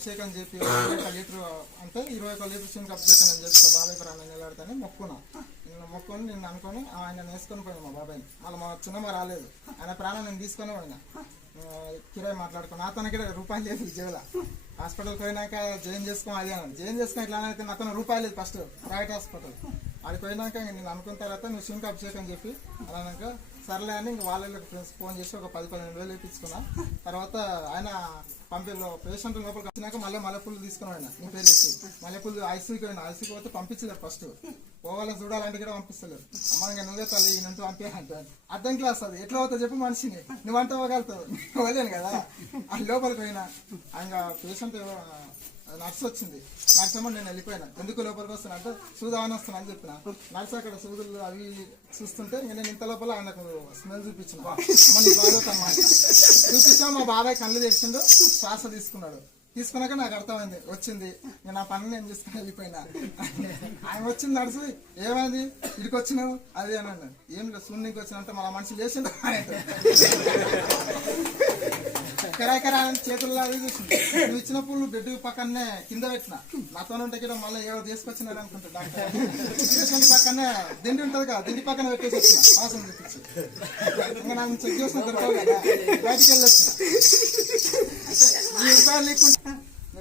అభిషేకం చెప్పి 21 లీటర్ అంటే 21 లీటర్ చిన్న అభిషేకం అని చెప్పి బాబాయ్ ప్రాణం నిలబడతానే మొక్కుని నేను అనుకొని ఆయన వేసుకొని పోయినా మా బాబాయ్ని. మళ్ళీ మా చిన్నమ్మ రాలేదు, ఆయన ప్రాణం నేను తీసుకొని పోయినా. కిరాయి మాట్లాడుకుని నాతోనే కూడా రూపాయలు లేదు జీవుల. హాస్పిటల్కి పోయినాక జాయిన్ చేసుకో అది అన్నాను. జాయిన్ చేసుకుని ఇట్లా అయితే నాతో రూపాయలు లేదు ఫస్ట్ ప్రైవేట్ హాస్పిటల్. అక్కడికి పోయినాక నేను అనుకున్న తర్వాత నువ్వు శివునికి అభిషేకం చెప్పి అలాక సర్లే అని ఇంక వాళ్ళకి ఫ్రెండ్స్ ఫోన్ చేసి ఒక 10-12 వేలు ఇప్పించుకున్నా. తర్వాత ఆయన పంపిలో పేషెంట్ లోపలికి వచ్చినాక మల్లెపూలు తీసుకుని ఆయన నీ పేరు చెప్పి మల్లెపూలు ఐసీకి పోయినా. ఐసీకి పోతే పంపించలేరు, ఫస్ట్ పోవాలని చూడాలంటే కూడా పంపిస్తలేరు. అమ్మ ఇంకా నువ్వే తల్లి ఈయనంటూ పంపించాలంటే అర్థం క్లాస్ అది ఎట్లా అవుతావు చెప్పు మనిషిని, నువ్వంటే పోగలుగుతావు, పోలేను కదా. అది లోపలికి పోయినా ఆయన పేషెంట్ నర్స్ వచ్చింది. నర్స్ ఏమో నేను వెళ్ళిపోయినా. ఎందుకు లోపలికి వస్తున్నా అంటే సూదావని వస్తున్నా అని చెప్పిన. నర్స్ అక్కడ సూదులు అవి చూస్తుంటే నేను ఇంత లోపల ఆయనకు స్మెల్ చూపించిన. నీ బాగోతమ్మా చూపించా. మా బాబాయ్ కళ్ళు తెరిచిండు, శ్వాస తీసుకున్నాడు. తీసుకున్నాక నాకు అర్థమైంది వచ్చింది. నేను నా పని నేను తీసుకుని వెళ్ళిపోయినా. ఆయన వచ్చింది నడుసు, ఏమైంది ఇడికి వచ్చినావు అది అని అన్నాడు. ఏం లేదు శూన్యకి వచ్చినంటే మన మనిషి లేచిండు. కరాకరా చేతుల్లో అది చూసింది. నువ్వు ఇచ్చిన పూలు బెడ్ పక్కనే కింద పెట్టిన. నాతో ఉంటే కూడా మళ్ళీ ఏదో తీసుకొచ్చినాడు అనుకుంటా డాక్టర్. పేషెంట్ పక్కనే దిండి ఉంటుంది కదా, దిండి పక్కన పెట్టేసి వచ్చిన వాసన చూపించి. ఇంకా నాకు చెక్ చేసిన దొరకవు కదా, బయటికి వెళ్ళొచ్చిన. రూపాయలు లేకుండా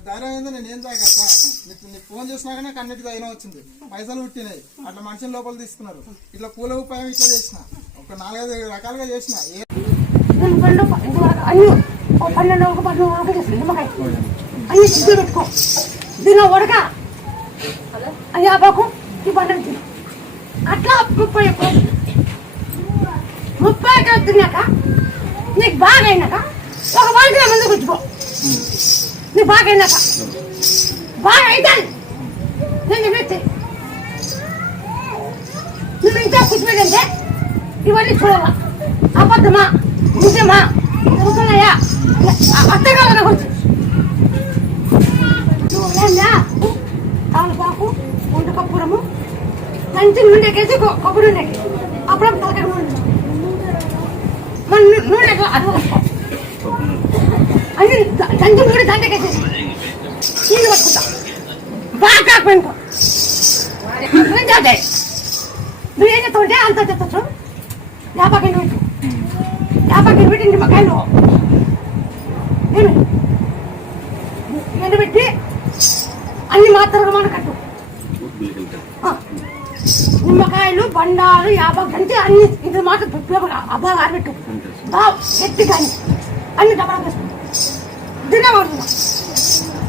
ధైర్యం ఏందో నేను ఏం తాగట. నీకు ఫోన్ చేసినాకనే కన్నిటికి అయినా వచ్చింది. పైసలు పుట్టినాయి అట్లా మనుషులు లోపల తీసుకున్నారు. ఇట్లా పూల ఉపాయం ఇట్లా చేసిన ఒక 4-5 రకాలుగా చేసిన. అన్ని సిద్ధి పెట్టుకో దీని ఉడక అయ్యాబాకు ఈ పండుగ తిను. అట్లా 30 తిన్నాక నీకు బాగా అయినాక ఒక 1 కిలో మంది కూర్చుకో. నీకు బాగా అయినాక బాగా అయితే నేను పెట్టి నువ్వు ఇంకా కూర్చోబెట్టంటే ఇవన్నీ చూడాలా అబద్ధమా నిజమా జరుగుతున్నాయా అత్తగా గురించి తాలపాకు వంటకప్పురము మంచి నూనెకేసి కొబ్బరి నూనెకి అప్పుడప్పుడు తలకాయ మన నూనె అది అది దంచి నూనె దండకేసేసి నీళ్ళు పట్టుకుంటా బాగా కాకపోయినుకో నువ్వు ఏం చెప్తావుంటే అంతా చెప్పచ్చు. యాపాకి పెట్టి నిమ్మకాయలు ఎండబెట్టి అన్ని మాత్రలు మన కట్టు. నిమ్మకాయలు బండాలు యాపాకు అంటే అన్ని ఇది మాత్రం అబ్బాయి ఆరబెట్టు. ఎత్తి కానీ అన్ని డబ్బా తీసుకుంటా తిన్నా